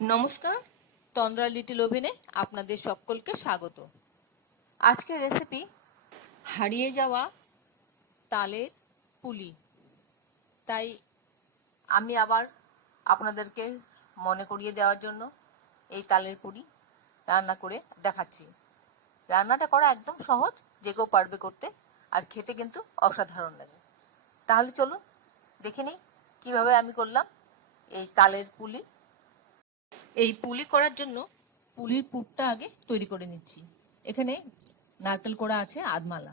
নমস্কার, তন্দ্রা লিটিল ওভেনে আপনাদের সকলকে স্বাগত। আজকের রেসিপি হারিয়ে যাওয়া তালের পুলি। তাই আমি আবার আপনাদেরকে মনে করিয়ে দেওয়ার জন্য এই তালের পুলি রান্না করে দেখাচ্ছি। রান্নাটা করা একদম সহজ, যে কেউ পারবে করতে, আর খেতে কিন্তু অসাধারণ লাগে। তাহলে চলুন, দেখে নিই কীভাবে আমি করলাম এই তালের পুলি। এই পুলি করার জন্য পুলির পুরটা আগে তৈরি করে নিচ্ছি। এখানে নারকেল কোড়া আছে, আধমালা।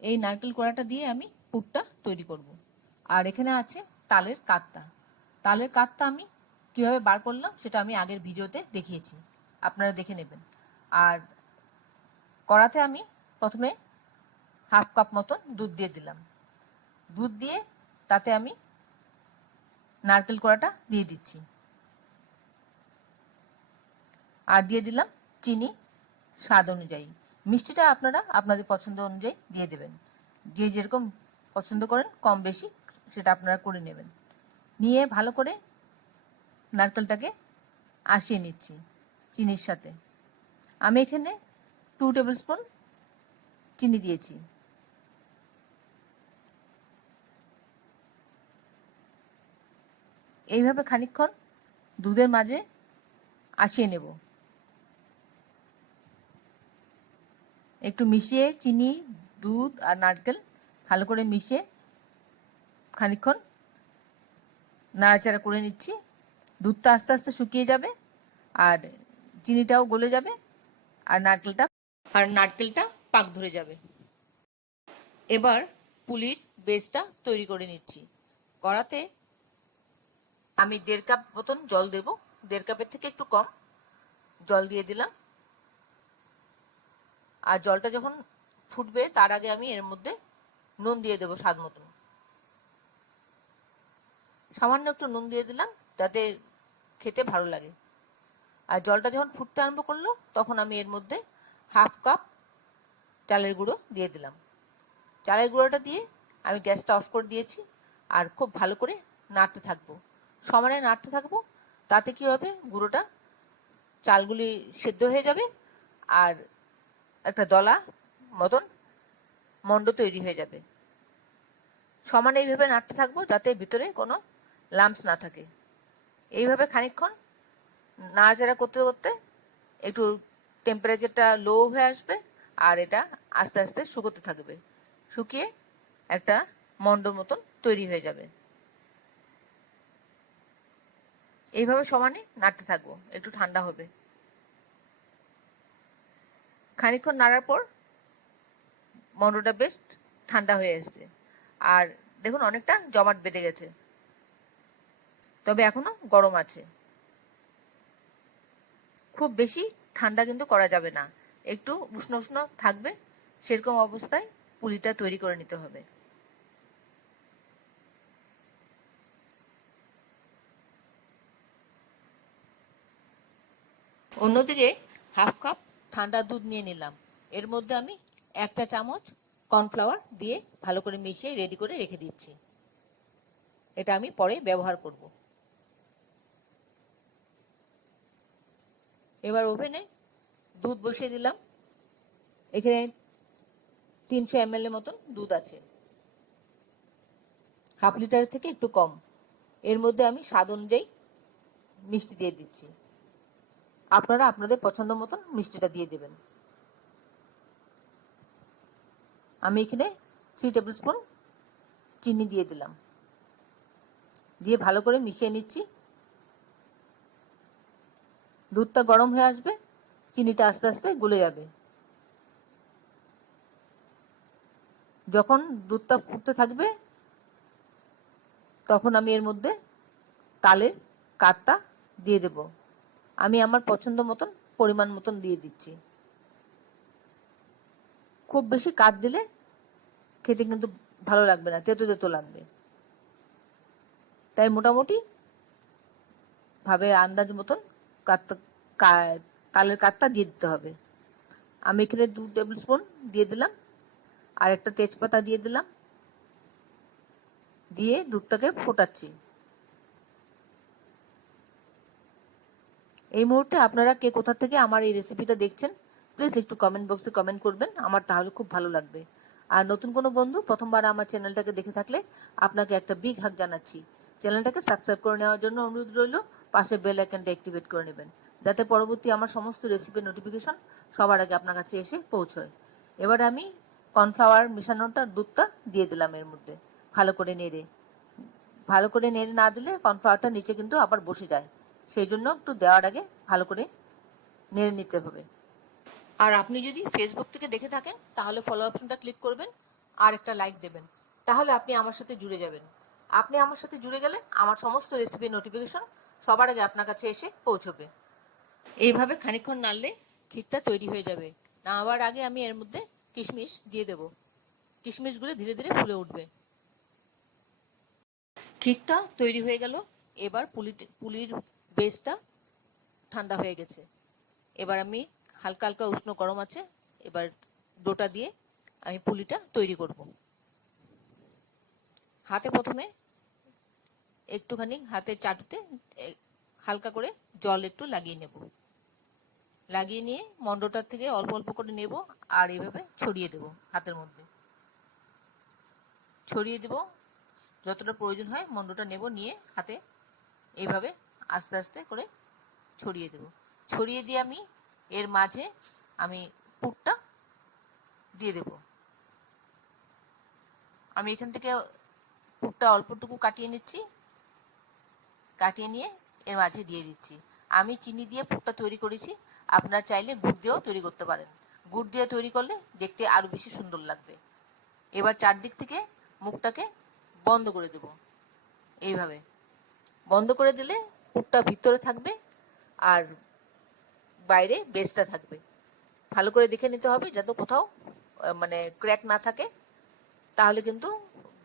এই নারকেল কোড়াটা দিয়ে আমি পুরটা তৈরি করব। আর এখানে আছে তালের কাত্তা। তালের কাত্তা আমি কীভাবে বার করলাম সেটা আমি আগের ভিডিওতে দেখিয়েছি। আপনারা দেখে নেবেন। আর কড়াতে আমি প্রথমে হাফ কাপ মতন দুধ দিয়ে দিলাম। দুধ দিয়ে তাতে আমি নারকেল কোড়াটা দিয়ে দিচ্ছি। আর দিয়ে দিলাম চিনি স্বাদ অনুযায়ী। মিষ্টিটা আপনারা আপনাদের পছন্দ অনুযায়ী দিয়ে দেবেন। যে যেরকম পছন্দ করেন, কম বেশি সেটা আপনারা করে নেবেন। নিয়ে ভালো করে নারকেলটাকে আসিয়ে নিচ্ছি চিনির সাথে। আমি এখানে টু টেবিল স্পুন চিনি দিয়েছি। এইভাবে খানিকক্ষণ দুধের মাঝে আসিয়ে নেব। একটু মিশিয়ে চিনি, দুধ আর নারকেল ভালো করে মিশিয়ে খানিকক্ষণ নাড়াচাড়া করে নিচ্ছি। দুধটা আস্তে আস্তে শুকিয়ে যাবে আর চিনিটাও গলে যাবে আর নারকেলটা আর নারকেলটা পাক ধরে যাবে। এবার পুলির বেসটা তৈরি করে নিচ্ছি। কড়াতে আমি দেড় কাপ মতন জল দেব। দেড় কাপের থেকে একটু কম জল দিয়ে দিলাম। আর জলটা যখন ফুটবে, তার আগে আমি এর মধ্যে নুন দিয়ে দেবো স্বাদ মতন। সামান্য একটু নুন দিয়ে দিলাম, যাতে খেতে ভালো লাগে। আর জলটা যখন ফুটতে আরম্ভ করল, তখন আমি এর মধ্যে হাফ কাপ চালের গুঁড়ো দিয়ে দিলাম। চালের গুঁড়োটা দিয়ে আমি গ্যাসটা অফ করে দিয়েছি আর খুব ভালো করে নাড়তে থাকব। সমানে নাড়তে থাকব, তাতে কি হবে? গুঁড়োটা চালগুলি সেদ্ধ হয়ে যাবে আর একটা দলা মতন মণ্ড তৈরি হয়ে যাবে। সমানে এইভাবে নাড়তে থাকব যাতে ভিতরে কোনো লাম্পস না থাকে। এইভাবে খানিকক্ষণ নাড়াচাড়া করতে করতে একটু টেম্পারেচারটা লো হয়ে আসবে আর এটা আস্তে আস্তে শুকোতে থাকবে। শুকিয়ে একটা মণ্ড মতন তৈরি হয়ে যাবে। এইভাবে সমানে নাড়তে থাকব, একটু ঠান্ডা হবে। খানিক্ষণ নাড়ার পর মন্ডটা বেশ ঠান্ডা হয়ে এসছে। আর দেখুন, অনেকটা জমাট বেঁধে গেছে। তবে এখনও গরম আছে। খুব বেশি ঠান্ডা কিন্তু করা যাবে না। একটু উষ্ণ উষ্ণ থাকবে, সেরকম অবস্থায় পুলিটা তৈরি করে নিতে হবে। অন্যদিকে হাফ কাপ ঠান্ডা দুধ নিয়ে নিলাম। এর মধ্যে আমি একটা চামচ কর্নফ্লাওয়ার দিয়ে ভালো করে মিশিয়ে রেডি করে রেখে দিচ্ছি। এটা আমি পরে ব্যবহার করব। এবার ওভেনে দুধ বসিয়ে দিলাম। এখানে তিনশো এম এর মতন দুধ আছে। হাফ লিটারের থেকে একটু কম। এর মধ্যে আমি স্বাদ অনুযায়ী মিষ্টি দিয়ে দিচ্ছি। আপনারা আপনাদের পছন্দ মতন মিষ্টিটা দিয়ে দেবেন। আমি এখানে থ্রি টেবিল স্পুন চিনি দিয়ে দিলাম। দিয়ে ভালো করে মিশিয়ে নিচ্ছি। দুধটা গরম হয়ে আসবে, চিনিটা আস্তে আস্তে গলে যাবে। যখন দুধটা ফুটতে থাকবে, তখন আমি এর মধ্যে তালের কাঠটা দিয়ে দেব। আমি আমার পছন্দ মতন, পরিমাণ মতন দিয়ে দিচ্ছি। খুব বেশি কাঠ দিলে খেতে কিন্তু ভালো লাগবে না, তেতো তেতো লাগবে। তাই মোটামুটি ভাবে আন্দাজ মতন কাতটা তালের কাঠটা দিয়ে দিতে হবে। আমি এখানে দু টেবিল স্পুন দিয়ে দিলাম আর একটা তেজপাতা দিয়ে দিলাম, দিয়ে দুধটাকে ফোটাচ্ছি। এই মুহূর্তে আপনারা কে কোথা থেকে আমার এই রেসিপিটা দেখছেন প্লিজ একটু কমেন্ট বক্সে কমেন্ট করবেন। আমার তাহলে খুব ভালো লাগবে। আর নতুন কোনো বন্ধু, প্রথমবার আমার চ্যানেলটাকে দেখে থাকলে আপনাকে একটা বিগ হাক জানাচ্ছি। চ্যানেলটাকে সাবস্ক্রাইব করে নেওয়ার জন্য অনুরোধ রইল, পাশে বেল আইকনটা অ্যাক্টিভেট করে নেবেন, যাতে পরবর্তী আমার সমস্ত রেসিপির নোটিফিকেশন সবার আগে আপনার কাছে এসে পৌঁছয়। এবার আমি কর্নফ্লাওয়ার মেশানোটা, দুধটা দিয়ে দিলাম এর মধ্যে। ভালো করে নেড়ে। ভালো করে নেড়ে না দিলে কর্নফ্লাওয়ারটা নিচে কিন্তু আবার বসে যায়। সেই জন্য একটু দেওয়ার আগে ভালো করে নেড়ে নিতে হবে। আর আপনি যদি ফেসবুক থেকে দেখে থাকেন, তাহলে ফলো অপশনটা ক্লিক করবেন, আর একটা লাইক দেবেন। তাহলে আপনি আমার সাথে জুড়ে যাবেন। আপনি আমার সাথে জুড়ে গেলে আমার সমস্ত রেসিপির নোটিফিকেশন সবার আগে আপনার কাছে এসে পৌঁছবে। এইভাবে খানিকক্ষণ নাড়লে ক্ষীরটা তৈরি হয়ে যাবে। নামাবার আগে আমি এর মধ্যে কিশমিশ দিয়ে দেব। কিশমিশগুলো ধীরে ধীরে ফুলে উঠবে। ক্ষীরটা তৈরি হয়ে গেল। এবার পুলি পুলির বেসটা ঠান্ডা হয়ে গেছে। এবার আমি হালকা হালকা উষ্ণ গরম আছে, এবার ডোটা দিয়ে আমি পুলিটা তৈরি করব। হাতে প্রথমে একটুখানি হাতের চাটুতে হালকা করে জল একটু লাগিয়ে নেব। লাগিয়ে নিয়ে মন্ডটার থেকে অল্প অল্প করে নেব আর এভাবে ছড়িয়ে দেব হাতের মধ্যে। ছড়িয়ে দেব, যতটা প্রয়োজন হয় মন্ডটা নেব নিয়ে হাতে এইভাবে আস্তে আস্তে করে ছড়িয়ে দেব। ছড়িয়ে দিয়ে আমি এর মাঝে আমি পুরটা দিয়ে দেব। আমি এখান থেকে পুরটা অল্পটুকু কাটিয়ে নিচ্ছি, কাটিয়ে নিয়ে এর মাঝে দিয়ে দিচ্ছি। আমি চিনি দিয়ে পুরটা তৈরি করেছি, আপনারা চাইলে গুড় দিয়েও তৈরি করতে পারেন। গুড় দিয়ে তৈরি করলে দেখতে আরও বেশি সুন্দর লাগবে। এবার চারদিক থেকে মুখটাকে বন্ধ করে দেব। এইভাবে। বন্ধ করে দিলে পুরটা ভিতরে থাকবে আর বাইরে বেসটা থাকবে। ভালো করে দেখে নিতে হবে যাতে কোথাও মানে ক্র্যাক না থাকে, তাহলে কিন্তু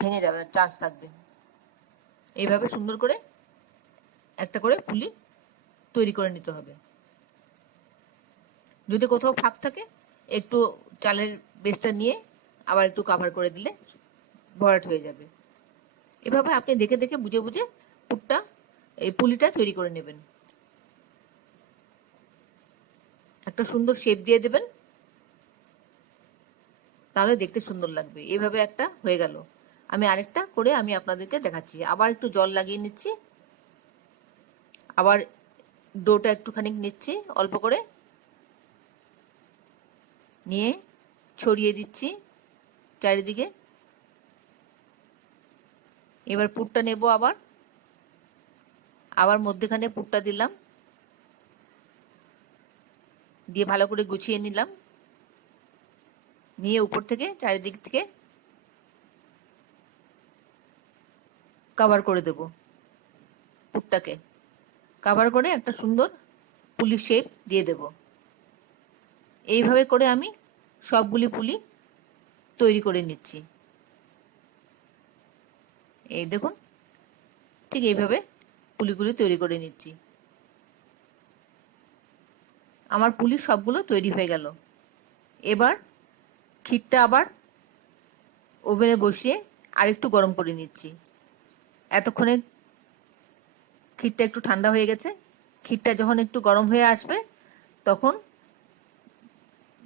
ভেঙে যাবে, চান্স থাকবে। এইভাবে সুন্দর করে একটা করে পুলি তৈরি করে নিতে হবে। যদি কোথাও ফাঁক থাকে, একটু চালের বেসটা নিয়ে আবার একটু কাভার করে দিলে ভরাট হয়ে যাবে। এভাবে আপনি দেখে দেখে বুঝে বুঝে পুরটা এই পুলিটা তৈরি করে নেবেন। একটা সুন্দর শেপ দিয়ে দেবেন। তাহলে দেখতে সুন্দর লাগবে। এভাবে একটা হয়ে গেল। আমি আরেকটা করে আমি আপনাদেরকে দেখাচ্ছি। আবার একটু জল লাগিয়ে নিচ্ছি। আবার ডোটা একটুখানি নিচ্ছি, অল্প করে। নিয়ে ছড়িয়ে দিচ্ছি চারিদিকে। এবার পুরটা নেব আবার। আবার মধ্যেখানে পুরটা দিলাম। দিয়ে ভালো করে গুছিয়ে নিলাম। নিয়ে উপর থেকে, চারিদিক থেকে কভার করে দেব পুরটাকে কভার করে একটা সুন্দর পুলি শেপ দিয়ে দেব। এইভাবে করে আমি সবগুলি পুলি তৈরি করে নিচ্ছি। এই দেখুন, ঠিক এইভাবে পুলিগুলি তৈরি করে নিচ্ছি। আমার পুলি সবগুলো তৈরি হয়ে গেল। এবার ক্ষীরটা আবার ওভেনে বসিয়ে আরেকটু গরম করে নিচ্ছি। এতক্ষণে ক্ষীরটা একটু ঠান্ডা হয়ে গেছে। ক্ষীরটা যখন একটু গরম হয়ে আসবে, তখন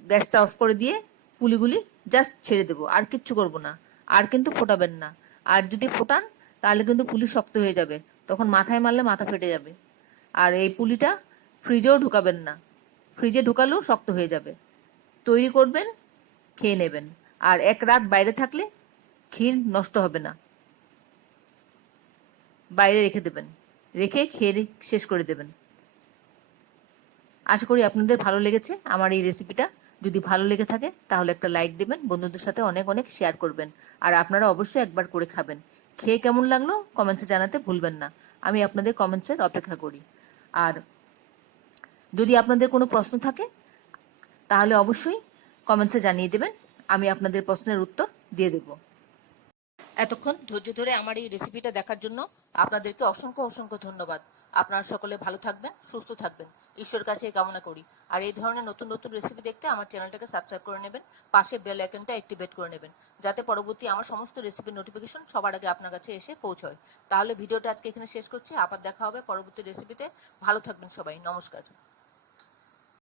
গ্যাসটা অফ করে দিয়ে পুলিগুলি জাস্ট ছেড়ে দেবো। আর কিচ্ছু করব না। আর কিন্তু ফোটাবেন না। আর যদি ফোটান, তাহলে কিন্তু পুলি শক্ত হয়ে যাবে। তখন মাথায় মারলে মাথা ফেটে যাবে। আর এই পুলিটা ফ্রিজেও ঢুকাবেন না। ফ্রিজে ঢুকালেও শক্ত হয়ে যাবে। তৈরি করবেন, খেয়ে নেবেন। আর এক রাত বাইরে থাকলে ক্ষীর নষ্ট হবে না। বাইরে রেখে দেবেন। রেখে খেয়ে শেষ করে দেবেন। আশা করি আপনাদের ভালো লেগেছে আমার এই রেসিপিটা যদি ভালো লেগে থাকে, তাহলে একটা লাইক দেবেন, বন্ধুদের সাথে অনেক অনেক শেয়ার করবেন। আর আপনারা অবশ্যই একবার করে খাবেন। খেয়ে কেমন লাগল কমেন্টসে জানাতে ভুলবেন না। আমি আপনাদের কমেন্টসের অপেক্ষা করি। আর যদি আপনাদের কোনো প্রশ্ন থাকে, তাহলে অবশ্যই কমেন্টসে জানিয়ে দেবেন। আমি আপনাদের প্রশ্নের উত্তর দিয়ে দেব। এতক্ষণ ধৈর্য ধরে আমার এই রেসিপিটা দেখার জন্য আপনাদেরকে অসংখ্য অসংখ্য ধন্যবাদ। আপনারা সকলে ভালো থাকবেন, সুস্থ থাকবেন। ঈশ্বর কাছে কামনা করি। আর এই ধরনের নতুন নতুন রেসিপি দেখতে আমার চ্যানেলটাকে সাবস্ক্রাইব করে নেবেন, পাশে বেল আইকনটা অ্যাক্টিভেট করে নেবেন, যাতে পরবর্তী আমার সমস্ত রেসিপির নোটিফিকেশন সবার আগে আপনার কাছে এসে পৌঁছয়। তাহলে ভিডিওটা আজকে এখানে শেষ করছি। আবার দেখা হবে পরবর্তী রেসিপিতে ভালো থাকবেন সবাই। নমস্কার।